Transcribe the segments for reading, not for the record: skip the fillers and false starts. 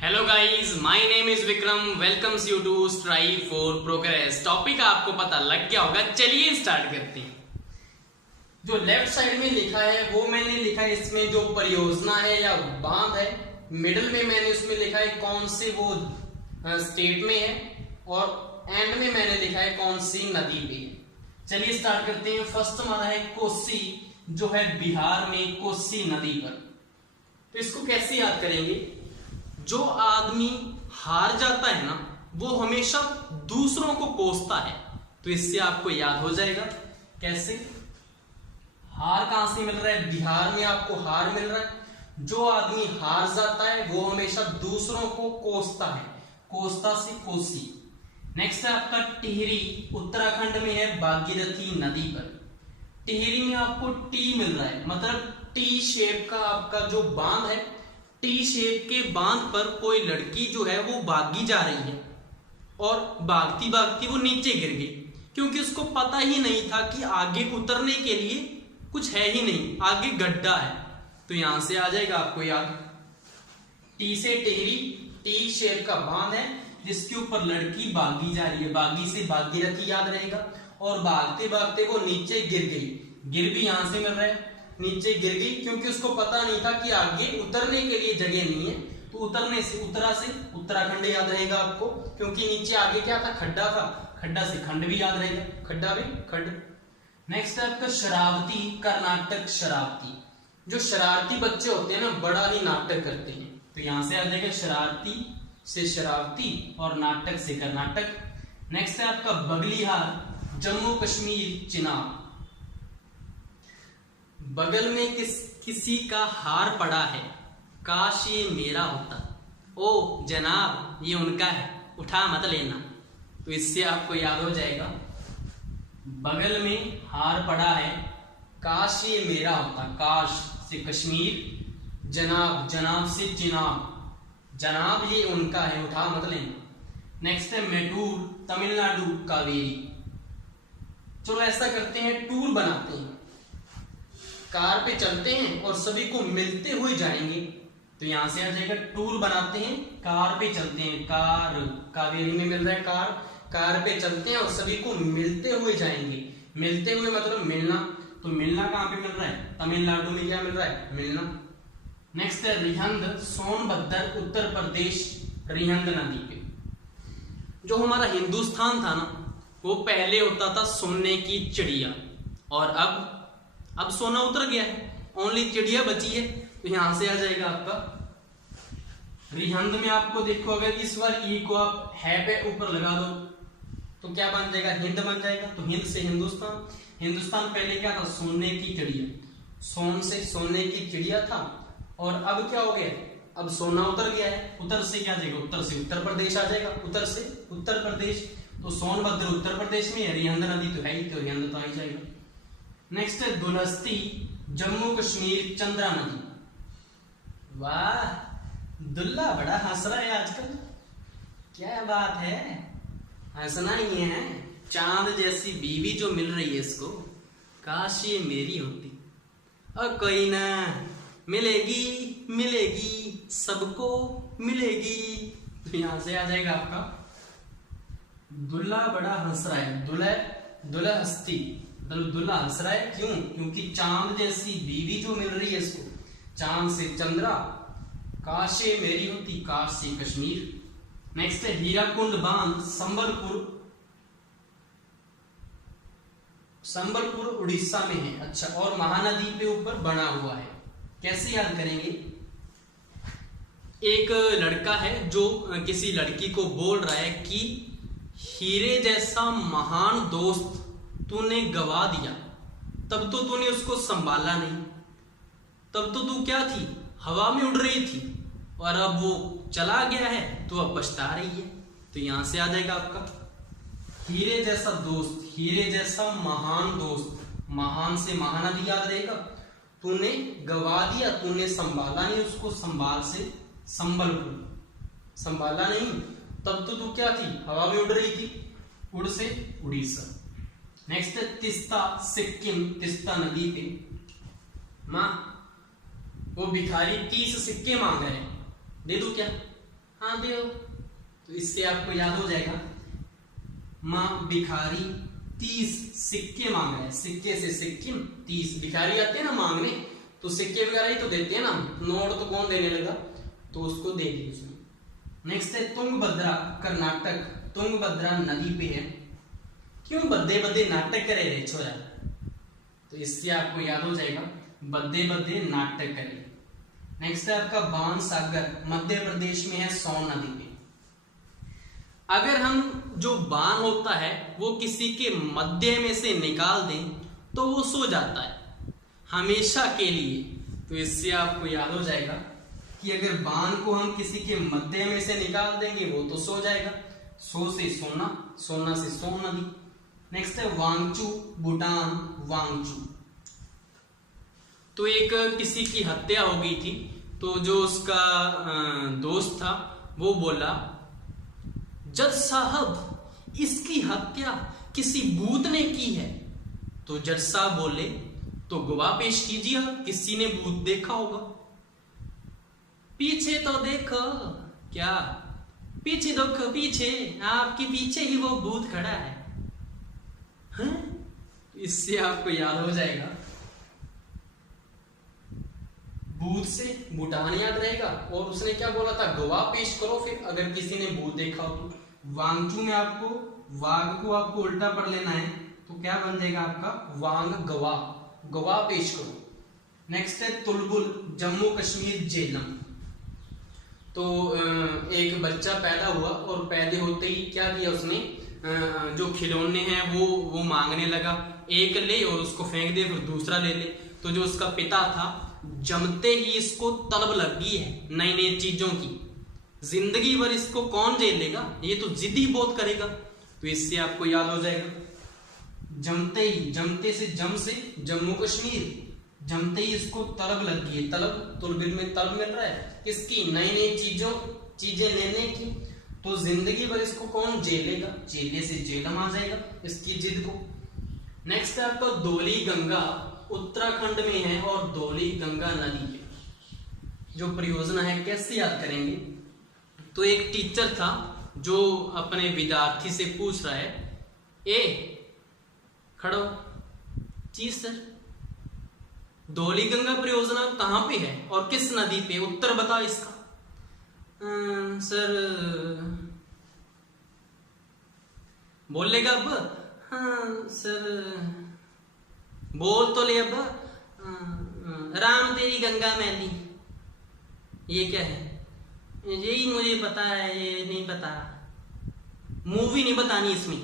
Hello guys, my name is Vikram. Welcomes you to strive for progress. Topic आपको पता लग गया होगा, चलिए स्टार्ट करते हैं। जो लेफ्ट साइड में लिखा है वो मैंने लिखा है, इसमें जो परियोजना है या बांध है। मिडिल में मैंने उसमें लिखा है कौन से वो स्टेट में है, और एंड में मैंने लिखा है कौन सी नदी पे है। चलिए स्टार्ट करते हैं। फर्स्ट हमारा है कोसी, जो है बिहार में कोसी नदी पर। तो इसको कैसे याद करेंगे? जो आदमी हार जाता है ना, वो हमेशा दूसरों को कोसता है। तो इससे आपको याद हो जाएगा कैसे। हार कहां से मिल रहा है? बिहार में आपको हार मिल रहा है। जो आदमी हार जाता है वो हमेशा दूसरों को कोसता है। कोसता से कोसी। नेक्स्ट है आपका टिहरी, उत्तराखंड में है भागीरथी नदी पर। टिहरी में आपको टी मिल रहा है, मतलब टी शेप का आपका जो बांध है। टी शेप के बांध पर कोई लड़की जो है वो भागी जा रही है, और भागती भागती वो नीचे गिर गई, क्योंकि उसको पता ही नहीं था कि आगे उतरने के लिए कुछ है ही नहीं, आगे गड्ढा है। तो यहां से आ जाएगा आपको याद, टी से टिहरी, टी शेप का बांध है जिसके ऊपर लड़की भागी जा रही है। भागी से भागीरथी याद रहेगा, और भागते भागते वो नीचे गिर गई। गिर भी यहां से मिल रहा है, नीचे गिर गई क्योंकि उसको पता नहीं था कि आगे उतरने के लिए जगह नहीं है। तो उतरने से उत्तरा से उत्तराखंड याद रहेगा आपको, क्योंकि नीचे आगे क्या था? खड्डा था। खड्डा से खंड भी याद रहेगा, खड्डा भी खंड। नेक्स्ट है आपका शरावती, कर्नाटक शरावती। जो शरारती बच्चे होते हैं ना, बड़ा ही नाटक करते हैं। तो यहां से आ जाएगा शरारती से शरावती, और नाटक से कर्नाटक। नेक्स्ट है आपका बगलिहार, जम्मू कश्मीर चिनाब। बगल में किसी का हार पड़ा है, काश ये मेरा होता। ओ जनाब, ये उनका है, उठा मत लेना। तो इससे आपको याद हो जाएगा, बगल में हार पड़ा है, काश ये मेरा होता। काश से कश्मीर, जनाब, जनाब से चिनाब, जनाब ये उनका है, उठा मत लेना। नेक्स्ट है मेटूर, तमिलनाडु कावेरी। चलो ऐसा करते हैं, टूर बनाते हैं। कार पे चलते हैं और सभी को मिलते हुए जाएंगे। तो यहां से आ जाएगा टूर बनाते हैं, कार पे चलते हैं। कार कावेरी में मिल रहा है कार, कार पे चलते हैं और सभी को मिलते हुए जाएंगे। मिलते हुए मतलब मिलना। तो मिलना कहां पे मिल रहा है? तमिलनाडु में क्या मिल रहा है? मिलना। नेक्स्ट है रिहंद, सोनभद्र उत्तर प्रदेश, रिहंद नदी पे। जो हमारा हिंदुस्तान था ना, वो पहले होता था सोने की चिड़िया, और अब सोना उतर गया है, ओनली चिड़िया बची है। तो यहां से आ जाएगा आपका रिहंद में। आपको देखो, अगर इस बार ई को आप है पे ऊपर लगा दो तो क्या बन जाएगा? हिंद बन जाएगा। तो हिंद से हिंदुस्तान। हिंदुस्तान पहले क्या था? सोने की चिड़िया। सोन से सोने की चिड़िया था, और अब क्या हो गया? अब सोना उतर गया है। उतर से क्या जाएगा? उत्तर से उत्तर प्रदेश आ जाएगा। उत्तर से उत्तर प्रदेश। तो सोनभद्र उत्तर प्रदेश में है, रिहंद नदी तो है ही, तो रिहंद तो आ ही जाएगा। नेक्स्ट है दुलस्ती, जम्मू कश्मीर, चंद्रा नदी। वाह, दुल्ला बड़ा हंस रहा है आजकल, क्या बात है, हंसना ही है। चांद जैसी बीवी जो मिल रही है इसको, काश ये मेरी होती। और कोई ना, मिलेगी मिलेगी, सबको मिलेगी। तो यहां से आ जाएगा आपका दुल्ला बड़ा हंस रहा है। दुल्हा हंसती, दुल्हा हंस रहा है। क्यों? क्योंकि चांद जैसी बीवी जो मिल रही है इसको। चांद से चंद्रा, काश ये मेरी होती, काश से कश्मीर। नेक्स्ट है हीराकुंड बांध, संबलपुर उड़ीसा में है। अच्छा, और महानदी पे ऊपर बना हुआ है। कैसे याद करेंगे? एक लड़का है जो किसी लड़की को बोल रहा है कि हीरे जैसा महान दोस्त तूने गवा दिया, तब तो तूने उसको संभाला नहीं, तब तो तू क्या थी? हवा में उड़ रही थी, और अब वो चला गया है तो अब पछता रही है। तो यहां से आ जाएगा आपका हीरे जैसा दोस्त, हीरे जैसा महान दोस्त। महान से महानदी याद रहेगा। तूने गवा दिया, तूने संभाला नहीं उसको। संभाल से संबलपुर, संभाला नहीं, तब तो तू क्या थी? हवा में उड़ रही थी। उड़ से उड़ीसा। नेक्स्ट है तिस्ता, सिक्किम, तिस्ता नदी पे। मां, वो भिखारी 30 सिक्के मांग रहे हैं, दे दू क्या? हाँ दे, तो इससे आपको याद हो जाएगा, माँ भिखारी 30 सिक्के मांग रहे हैं, सिक्के से सिक्किम 30, भिखारी आते हैं ना मांगने, तो सिक्के वगैरह ही तो देते हैं ना, नोट तो कौन देने लगा, तो उसको दे दी उसने। नेक्स्ट है तुंगभद्रा, कर्नाटक, तुंगभद्रा नदी पे है। क्यों बद्दे बद्दे नाटक करे रे छोरा, तो इससे आपको याद हो जाएगा, बद्दे बद्दे नाटक करे। नेक्स्ट है आपका बाण सागर, मध्य प्रदेश में है, सोन नदी पे। अगर हम जो बाण होता है वो किसी के मध्य में से निकाल दें तो वो सो जाता है हमेशा के लिए, तो इससे आपको याद हो जाएगा कि अगर बाण को हम किसी के मध्य में से निकाल देंगे वो तो सो जाएगा, सो से सोना, सोना से सोन नदी। नेक्स्ट है वांगचू, भूटान, वांगचू। तो एक किसी की हत्या हो गई थी, तो जो उसका दोस्त था वो बोला, जज साहब इसकी हत्या किसी भूत ने की है। तो जज साहब बोले, तो गवाह पेश कीजिए, किसी ने भूत देखा होगा। पीछे तो देखो, क्या पीछे देखो, पीछे आपके पीछे ही वो भूत खड़ा है। इससे आपको याद हो जाएगा, भूत से भूटान याद रहेगा, और उसने क्या बोला था, गवाह पेश करो, फिर अगर किसी ने भूत देखा हो तो। वांगचू में आपको वाघ को आपको उल्टा पढ़ लेना है, तो क्या बन जाएगा आपका, वांग गवाह, गवाह पेश करो। नेक्स्ट है तुलबुल, जम्मू कश्मीर, जेलम। तो एक बच्चा पैदा हुआ और पैदा होते ही क्या किया उसने, जो खिलौने हैं वो मांगने लगा, एक ले और उसको फेंक दे, फिर दूसरा ले ले। तो जो उसका पिता था, जमते ही इसको तलब लग गई है नई नई चीजों की, जिंदगी भर इसको कौन झेल लेगा, ये तो जिद ही बहुत करेगा। तो इससे आपको याद हो जाएगा, जमते ही, जमते से जम से जम्मू कश्मीर, जमते ही इसको तलब लग गई है, तलब, तुलबिल में तलब मिल रहा है किसकी, नई नई चीजें लेने की, तो जिंदगी भर इसको कौन झेलेगा, झेले से झेलम आ जाएगा इसकी जिद को। नेक्स्ट है आपका धौली गंगा, उत्तराखंड में है, और धौली गंगा नदी है। जो परियोजना है कैसे याद करेंगे, तो एक टीचर था जो अपने विद्यार्थी से पूछ रहा है, ए खड़ो, जी सर, धौली गंगा परियोजना कहाँ पे है और किस नदी पे, उत्तर बता इसका। सर बोलेगा अब, हाँ सर, बोल तो ले अब, राम तेरी गंगा मैली, ये क्या है, यही मुझे पता है, ये नहीं पता, मूवी नहीं बतानी इसमें,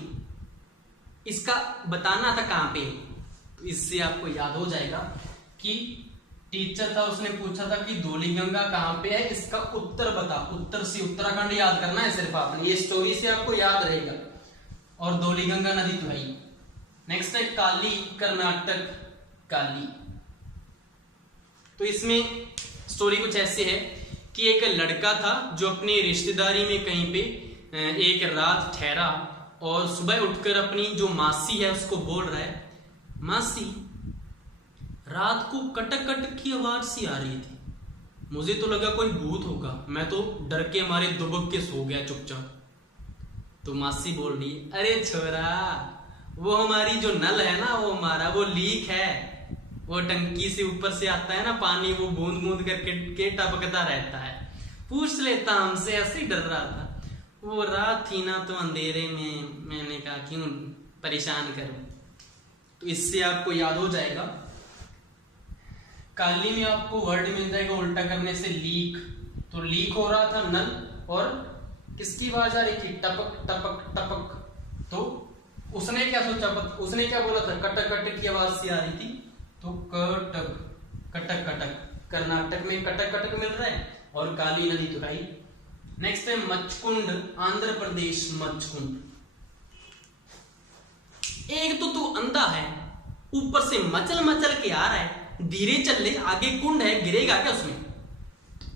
इसका बताना था कहाँ पे। तो इससे आपको याद हो जाएगा कि टीचर था, उसने पूछा था कि धौली गंगा कहाँ पे है, इसका उत्तर बता, उत्तर से उत्तराखंड याद करना है सिर्फ आपने, ये स्टोरी से आपको याद रहेगा, और धौली गंगा नदी तो है ही। नेक्स्ट है काली, कर्नाटक, काली। तो इसमें स्टोरी कुछ ऐसे है कि एक लड़का था जो अपनी रिश्तेदारी में कहीं पे एक रात ठहरा, और सुबह उठकर अपनी जो मासी है उसको बोल रहा है, मासी रात को कटक कटक की आवाज सी आ रही थी, मुझे तो लगा कोई भूत होगा, मैं तो डर के मारे दुबक के सो गया चुपचाप। तो मासी बोल रही है, अरे छोरा, वो हमारी जो नल है ना, वो हमारा वो लीक है, वो टंकी से ऊपर से आता है ना पानी, वो बूंद बूंद करके टपकता रहता है, पूछ लेता हमसे, ऐसे ही डर रहा था, वो रात थी ना तो अंधेरे में मैंने कहा क्यों परेशान करूं। तो इससे आपको याद हो जाएगा, काली में आपको वर्ड मिल जाएगा उल्टा करने से, लीक। तो लीक हो रहा था नल, और किसकी आवाज आ रही थी, टपक टपक टपक। तो उसने क्या सोचा, उसने क्या बोला था, कटक कटक की आवाज सी आ रही थी, तो कटक कटक कटक, कर्नाटक में कटक कटक मिल रहा है, और काली नदी तो भाई। नेक्स्ट है मचकुंड, आंध्र प्रदेश, मचकुंड। एक तो तू अंधा है, ऊपर से मचल मचल के आ रहा है, धीरे चल ले, आगे कुंड है, गिरेगा क्या उसमें।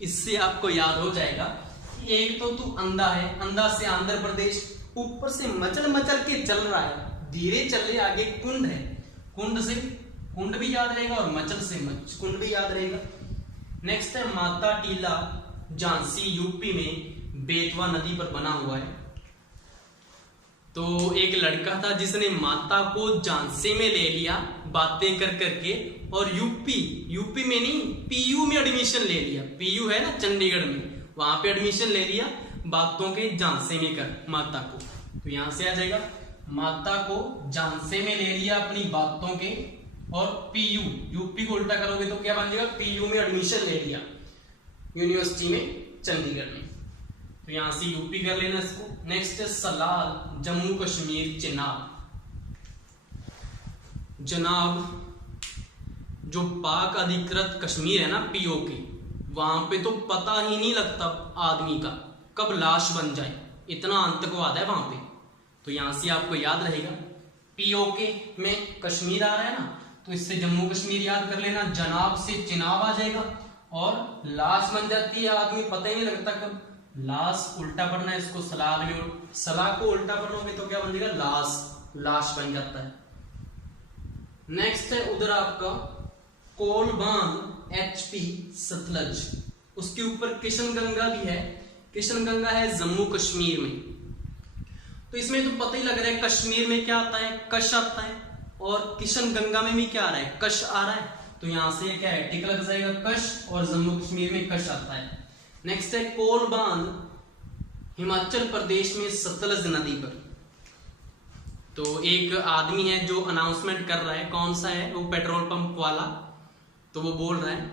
इससे आपको याद हो जाएगा, एक तो तू अंधा है, अंधा से आंध्र प्रदेश, ऊपर से मचल मचल के चल रहा है, धीरे चल ले, आगे कुंड है, कुंड से कुंड भी याद रहेगा, और मचल से मचकुंड भी याद रहेगा। नेक्स्ट है माता टीला, झांसी यूपी में, बेतवा नदी पर बना हुआ है। तो एक लड़का था जिसने माता को झांसे में ले लिया बातें कर करके, और यूपी में नहीं, पीयू में एडमिशन ले लिया। पीयू है ना चंडीगढ़ में, वहां पे एडमिशन ले लिया बातों के झांसे में कर माता को। तो यहां से आ जाएगा, माता को झांसे में ले लिया अपनी बातों के, और पीयू, यूपी को उल्टा करोगे तो क्या बन जाएगा, पीयू में एडमिशन ले लिया यूनिवर्सिटी में चंडीगढ़ में। तो यहां से यूपी कर लेना इसको। नेक्स्ट है सलाल, जम्मू कश्मीर, चिनाब। जनाब जो पाक अधिकृत कश्मीर है ना पीओके, वहां पे तो पता ही नहीं लगता आदमी का कब लाश बन जाए, इतना आतंकवाद है वहां पे। तो यहां से आपको याद रहेगा, पीओके में कश्मीर आ रहा है ना, तो इससे जम्मू कश्मीर याद कर लेना। जनाब से चिनाब आ जाएगा, और लाश बन जाती है आदमी, पता ही नहीं लगता कब। लाश उल्टा पढ़ना है इसको, सलाल में सलाह को उल्टा पढ़ोगे तो क्या बन जाएगा, लाश बन जाता है। नेक्स्ट है उधर आपका कोलबान, एचपी, सतलज, उसके ऊपर किशन गंगा भी है। किशन गंगा है जम्मू कश्मीर में। तो इसमें तो पता ही लग रहा है कश्मीर में क्या आता है, कश आता है, और किशन गंगा में भी क्या आ रहा है, कश आ रहा है। तो यहां से क्या है, टिक लग जाएगा कश, और जम्मू कश्मीर में कश आता है। नेक्स्ट है कोलबान, हिमाचल प्रदेश में सतलज नदी पर। तो एक आदमी है जो अनाउंसमेंट कर रहा है, कौन सा है वो, पेट्रोल पंप वाला। तो वो बोल रहा है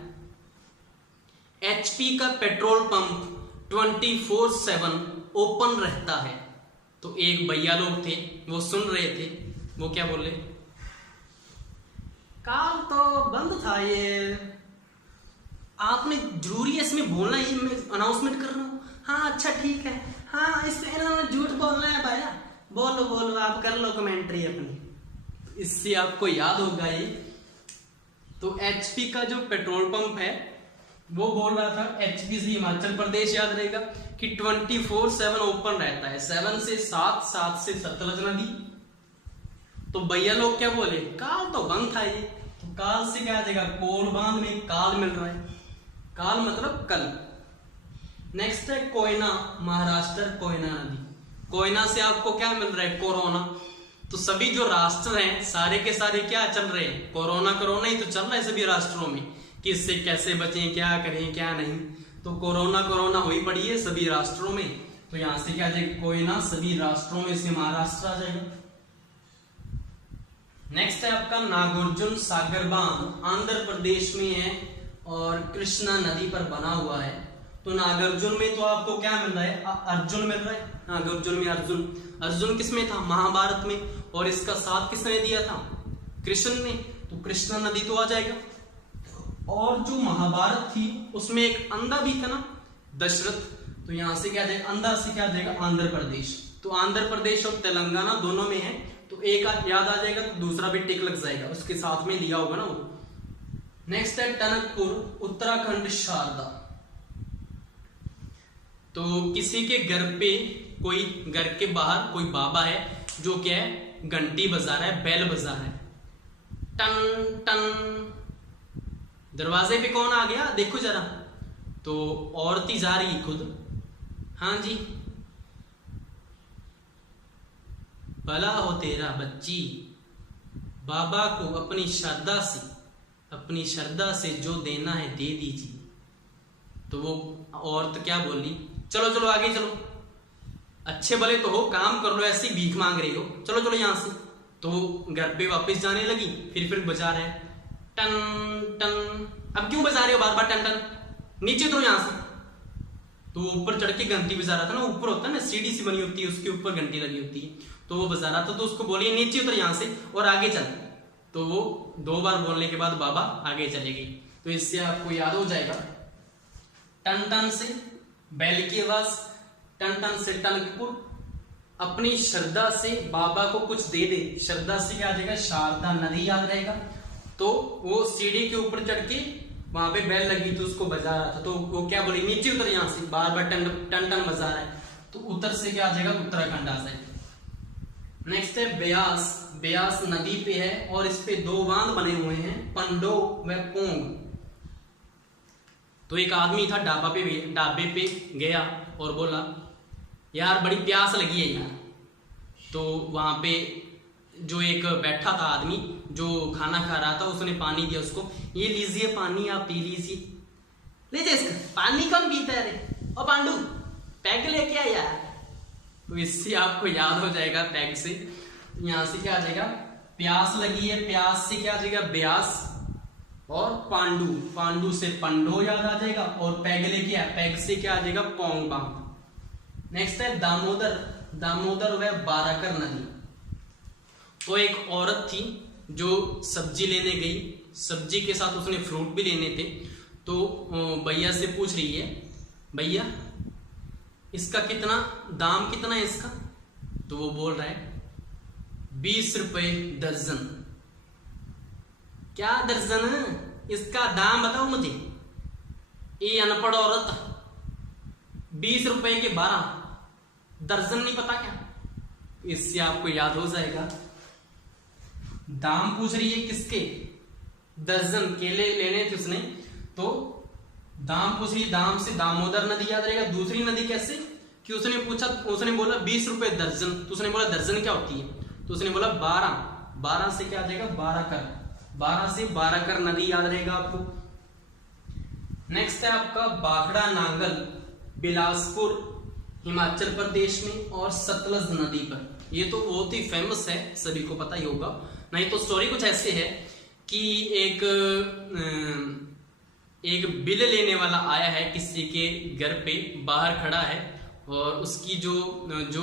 एचपी का पेट्रोल पंप 24/7 ओपन रहता है। तो एक भैया लोग थे, वो सुन रहे थे, वो क्या बोले, काल तो बंद था ये, आपने जरूरी है इसमें बोलना, ये मैं अनाउंसमेंट कर रहा हूँ। हाँ अच्छा ठीक है, हाँ इसमें इन्होंने झूठ बोलना है भैया, बोलो आप कर लो कमेंट्री अपनी। इससे आपको याद होगा ये, तो एचपी का जो पेट्रोल पंप है वो बोल रहा था, एचपी से हिमाचल प्रदेश याद रहेगा कि 24/7 ओपन रहता है, 7 से 7, 7 से सतलज नदी। तो भैया लोग क्या बोले, काल तो बंद था ये। तो काल से क्या आ जाएगा, कोलबान में काल मिल रहा है, काल मतलब कल। नेक्स्ट है कोयना, महाराष्ट्र, कोयना नदी। कोयना से आपको क्या मिल रहा है, कोरोना। तो सभी जो राष्ट्र हैं सारे के सारे क्या चल रहे हैं, कोरोना ही तो चल रहा है सभी राष्ट्रों में, कि इससे कैसे बचें, क्या करें क्या नहीं। तो कोरोना हुई पड़ी है सभी राष्ट्रों में। तो यहां से क्या आ जाएगा, कोयना सभी राष्ट्रों में से महाराष्ट्र आ जाएगा। नेक्स्ट है आपका नागार्जुन सागर बांध, आंध्र प्रदेश में है और कृष्णा नदी पर बना हुआ है। तो नागार्जुन में तो आपको क्या मिल रहा है, अर्जुन मिल रहा है। नागार्जुन में अर्जुन किसमें था, महाभारत में, और इसका साथ किसने दिया था, कृष्ण ने। तो कृष्णा नदी तो आ जाएगा। और जो महाभारत थी उसमें एक अंधा भी था ना, दशरथ। तो यहां से क्या जाएगा, अंधा से क्या जाएगा, आंध्र प्रदेश। तो आंध्र प्रदेश और तेलंगाना दोनों में है, तो एक याद आ जाएगा तो दूसरा भी टिक लग जाएगा, उसके साथ में लिया होगा ना वो। नेक्स्ट है टनकपुर, उत्तराखंड, शारदा। तो किसी के घर पे, कोई घर के बाहर कोई बाबा है जो क्या है, घंटी बजा रहा है, बेल बजा रहा है, टन टन। दरवाजे पे कौन आ गया देखो जरा। तो औरत ही जा रही खुद, हाँ जी, भला हो तेरा बच्ची, बाबा को अपनी श्रद्धा से जो देना है दे दीजिए। तो वो औरत क्या बोली, चलो चलो आगे चलो, अच्छे भले तो हो, काम कर लो, ऐसी भीख मांग रही हो, चलो चलो यहां से। तो घर पे वापस जाने लगी, फिर बजा रहे हैं टन टन। अब क्यों बजा रहे हो बार बार टन टन, नीचे उतरो यहां से। तो ऊपर चढ़ के घंटी बजा रहा था ना, ऊपर होता है ना सीढ़ी सी बनी होती है, उसके ऊपर घंटी लगी होती है, तो वो बजा रहा था। तो उसको बोलिए नीचे उतर यहां से और आगे चल। तो वो 2 बार बोलने के बाद बाबा आगे चले गई। तो इससे आपको याद हो जाएगा, टन टन से बैल की आवाज, टन टन से टनकपुर, अपनी श्रद्धा से बाबा को कुछ दे दे। श्रद्धा से क्या आ जाएगा, शारदा नदी याद रहेगा। तो वो सीढ़ी के ऊपर चढ़ के वहां पे बैल लगी तो उसको बजा रहा था। तो वो क्या बोली, नीचे उतर यहां से, बार बार टन टन बजा रहा है। तो उत्तर से क्या आ जाएगा, उत्तराखंड आ जाएगा। नेक्स्ट है ब्यास, ब्यास नदी पे है और इस पे 2 बांध बने हुए हैं, पंडो व पोंग। तो एक आदमी था ढाबे पे गया और बोला यार बड़ी प्यास लगी है यार। तो वहाँ पे जो एक बैठा था आदमी जो खाना खा रहा था, उसने पानी दिया उसको, ये लीजिए पानी, आप पी लीजिए। लीजिए इसका पानी, कम पीता है रे। और पांडू पैग लेके आ यार। तो इससे आपको याद हो जाएगा पैग से, यहाँ से क्या आ जाएगा, प्यास लगी है, प्यास से क्या आ जाएगा, ब्यास। और पांडू, पांडू से पंडो याद आ जाएगा। और पैग लेके आ, पैग से क्या आ जाएगा, पोंग बांग। नेक्स्ट है दामोदर, दामोदर वह बाराकर नदी। तो एक औरत थी जो सब्जी लेने गई, सब्जी के साथ उसने फ्रूट भी लेने थे। तो भैया से पूछ रही है, भैया इसका कितना दाम, कितना है इसका? तो वो बोल रहा है 20 रुपए दर्जन। क्या दर्जन? इसका दाम बताओ मुझे। ये अनपढ़ औरत, 20 रुपए के 12, दर्जन नहीं पता क्या? इससे आपको याद हो जाएगा, दाम पूछ रही है किसके, दर्जन केले लेने थे उसने, तो दाम पूछ रही है, दाम से दामोदर नदी याद रहेगा। दूसरी नदी कैसे कि उसने पूछा, उसने बोला 20 रुपए दर्जन, तो उसने बोला दर्जन क्या होती है, तो उसने बोला 12, 12 से क्या आ जाएगा, 12 कर, 12 से 12 कर नदी याद रहेगा आपको। नेक्स्ट है आपका बाखड़ा नांगल, बिलासपुर हिमाचल प्रदेश में और सतलज नदी पर। ये तो बहुत ही फेमस है, सभी को पता ही होगा। नहीं तो स्टोरी कुछ ऐसे है कि एक बिल लेने वाला आया है किसी के घर पे, बाहर खड़ा है, और उसकी जो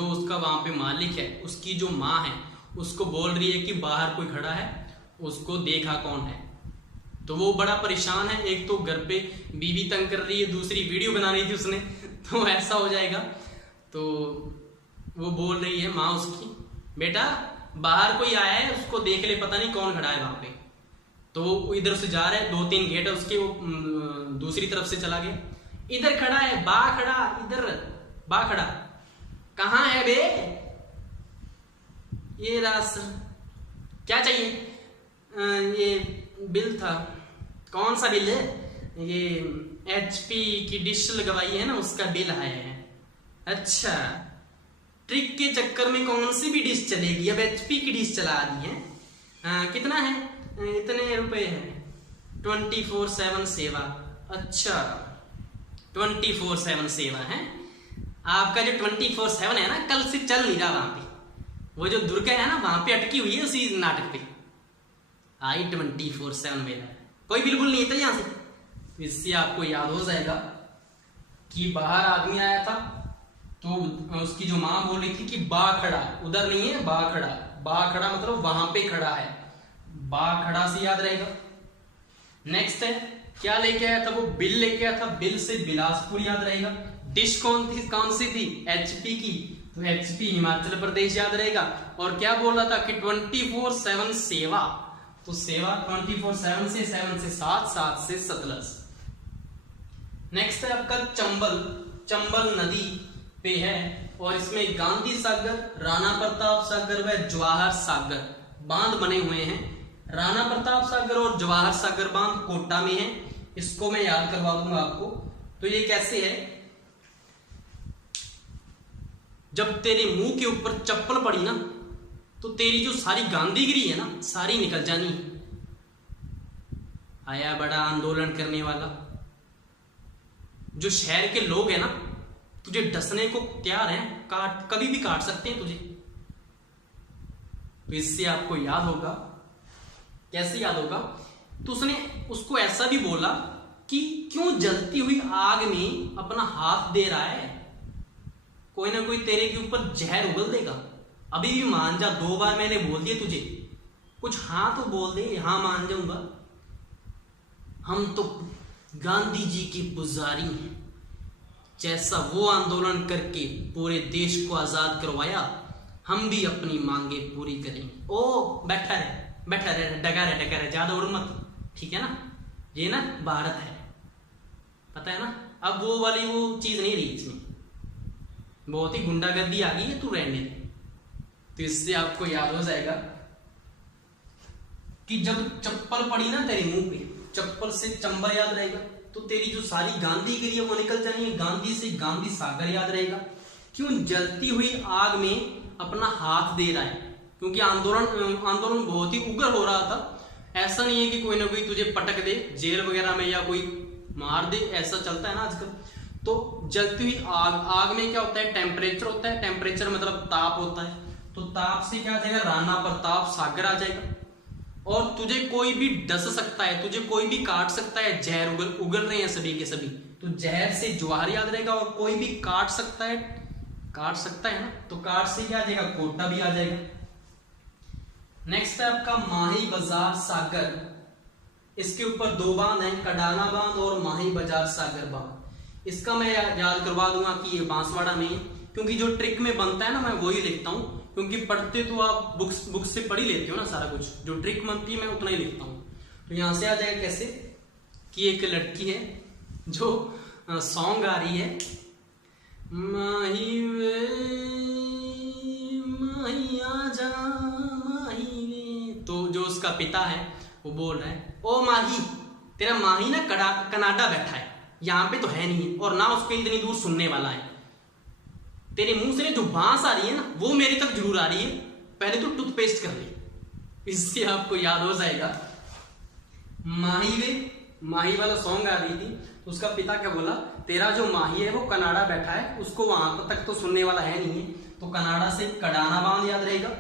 उसका वहां पे मालिक है, उसकी जो माँ है उसको बोल रही है कि बाहर कोई खड़ा है, उसको देखा कौन है। तो वो बड़ा परेशान है, एक तो घर पे बीवी तंग कर रही है, दूसरी वीडियो बनानी थी उसने, तो ऐसा हो जाएगा। तो वो बोल रही है माँ उसकी, बेटा बाहर कोई आया है, उसको देख ले, पता नहीं कौन खड़ा है वहां पे। तो वो इधर से जा रहा है, 2-3 गेट है उसके, वो दूसरी तरफ से चला गया। इधर खड़ा है, बा खड़ा, इधर बा खड़ा, कहाँ है बे? ये रास क्या चाहिए? ये बिल था। कौन सा बिल है? ये HP की डिश लगवाई है ना, उसका बिल आया है। अच्छा, ट्रिक के चक्कर में कौन सी भी डिश चलेगी, अब HP की डिश चला दी है। कितना है? इतने रुपए है। 24/7 सेवा। अच्छा, 24/7 सेवा है आपका। जो 24/7 है ना, कल से चल नहीं रहा वहां पे, वो जो दुर्गा है ना वहां पे अटकी हुई है उसी नाटक पे। आई 24/7 मेरा कोई बिल्कुल नहीं था यहां से। इससे आपको याद हो जाएगा कि बाहर आदमी आया था, तो उसकी जो माँ बोल रही थी कि बा खड़ा, उधर नहीं है, बा खड़ा, बा खड़ा मतलब वहां पे खड़ा है, बा खड़ा से याद रहेगा। नेक्स्ट है क्या लेके आया था, वो बिल लेके आया था, बिल से बिलासपुर याद रहेगा। डिश कौन सी थी? HP की, तो HP हिमाचल प्रदेश याद रहेगा। और क्या बोल रहा था कि 24/7 सेवा, तो सेवा 24/7 से 7 से 7, 7 से सतलज। नेक्स्ट है आपका चंबल, चंबल नदी पे है, और इसमें गांधी सागर, राणा प्रताप सागर व जवाहर सागर बांध बने हुए हैं। राणा प्रताप सागर और जवाहर सागर बांध कोटा में है, इसको मैं याद करवा दूंगा आपको। तो ये कैसे है, जब तेरे मुंह के ऊपर चप्पल पड़ी ना, तो तेरी जो सारी गांधीगिरी है ना, सारी निकल जानी। आया बड़ा आंदोलन करने वाला, जो शहर के लोग हैं ना, तुझे डसने को तैयार हैं, कभी भी काट सकते हैं तुझे। तो इससे आपको याद होगा, कैसे याद होगा, तो उसने उसको ऐसा भी बोला कि क्यों जलती हुई आग में अपना हाथ दे रहा है, कोई ना कोई तेरे के ऊपर जहर उगल देगा। अभी भी मान जा, 2 बार मैंने बोल दिया तुझे, कुछ हाँ तो बोल दे, हाँ मान जाऊंगा। हम तो गांधी जी के पुजारी हैं, जैसा वो आंदोलन करके पूरे देश को आजाद करवाया, हम भी अपनी मांगे पूरी करेंगे। ओ बैठा रहे, बैठा रहे, डगा रहे, ज्यादा उड़ मत, ठीक है ना? ये ना भारत है, पता है ना? अब वो वाली वो चीज नहीं रही इसमें, बहुत ही गुंडागर्दी आ गई है, तू रहने दे। तो इससे आपको याद हो जाएगा कि जब चप्पल पड़ी ना तेरे मुंह पे, चप्पल से चंबल याद रहेगा, तो तेरी जो सारी गांधी गिरी है वो निकल जानी है। गांधी से गांधी सागर याद रहेगा। क्यों जलती हुई आग में अपना हाथ दे रहा है? क्योंकि आंदोलन बहुत ही उग्र हो रहा था। ऐसा नहीं है कि कोई ना कोई तुझे पटक दे जेल वगैरह में या कोई मार दे, ऐसा चलता है ना आजकल। तो जलती हुई आग, आग में क्या होता है? टेम्परेचर होता है। टेम्परेचर मतलब ताप होता है। तो ताप से क्या आ जाएगा? राणा प्रताप सागर आ जाएगा। और तुझे कोई भी डस सकता है, तुझे कोई भी काट सकता है। जहर उगल रहे हैं सभी के सभी, तो जहर से ज्वार याद रहेगा। और कोई भी काट सकता है, काट सकता है ना, तो काट से क्या आ जाएगा? कोटा भी आ जाएगा। नेक्स्ट है आपका माही बाजार सागर। इसके ऊपर दो बांध हैं, कडाना बांध और माही बाजार सागर बांध। इसका मैं याद करवा दूंगा कि ये बांसवाड़ा में है, क्योंकि जो ट्रिक में बनता है ना मैं वही लिखता हूँ। क्योंकि पढ़ते तो आप बुक्स से पढ़ ही लेते हो ना सारा कुछ, जो ट्रिक बनती है मैं उतना ही लिखता हूँ। तो यहां से आ जाएगा कैसे कि एक लड़की है जो सॉन्ग गा रही है, माही वे माही आजा माही वे। तो जो उसका पिता है वो बोल रहा है, ओ माही, तेरा माही ना कनाडा बैठा है, यहाँ पे तो है नहीं, और ना उसके इतनी दूर सुनने वाला है। तेरे मुंह से जो बांस आ रही है ना वो मेरे तक जरूर आ रही है, पहले तो टूथपेस्ट कर ले। इससे आपको याद हो जाएगा माही वे, माही वाला सॉन्ग आ रही थी। तो उसका पिता क्या बोला, तेरा जो माही है वो कनाडा बैठा है, उसको वहां तक तो सुनने वाला है नहीं है। तो कनाडा से कडाना बांध याद रहेगा,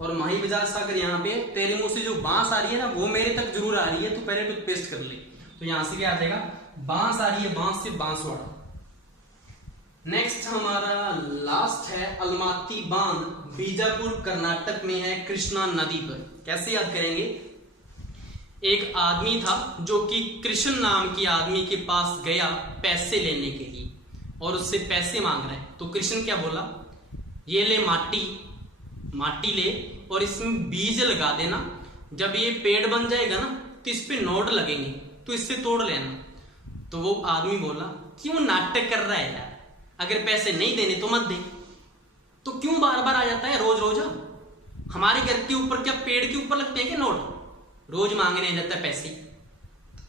और माही बाजार सागर यहाँ पे तेरे मुंह से जो बांस आ रही है ना वो मेरे तक जरूर आ रही है, तो पहले टूथपेस्ट कर ले। तो यहां से क्या आ जाएगा? बांस आ रही है, बांस से बांसवाड़ा। नेक्स्ट हमारा लास्ट है अलमाती बांध, बीजापुर कर्नाटक में है, कृष्णा नदी पर। कैसे याद करेंगे? एक आदमी था जो कि कृष्ण नाम की आदमी के पास गया पैसे लेने के लिए, और उससे पैसे मांग रहा है। तो कृष्ण क्या बोला, ये ले माटी ले और इसमें बीज लगा देना, जब ये पेड़ बन जाएगा ना तो इस पे नोट लगेंगे, तो इससे तोड़ लेना। तो वो आदमी बोला, क्यों नाटक कर रहा है यार, अगर पैसे नहीं देने तो मत दे। तो क्यों बार बार आ जाता है रोज रोज? हमारे घर के ऊपर क्या पेड़ के ऊपर लगते हैं क्या नोट? रोज मांगने आ जाता है पैसे।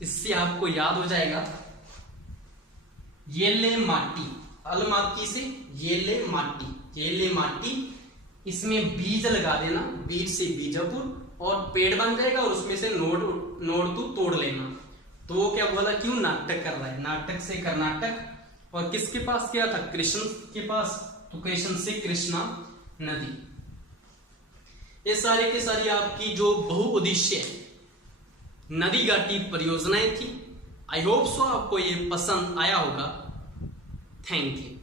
इससे आपको याद हो जाएगा, ये ले माटी, अलमाती से ये ले माटी, इसमें बीज लगा देना, बीज से बीजापुर, और पेड़ बन जाएगा, और उसमें से नोट तू तोड़ लेना। तो वो क्या बोला, क्यों नाटक कर रहा है? नाटक से कर्नाटक, और किसके पास गया था? कृष्ण के पास। तो कृष्ण से कृष्णा नदी। ये सारे के सारी आपकी जो बहुउद्देश्य नदी घाटी परियोजनाएं थी। आई होप सो आपको ये पसंद आया होगा। Thank you.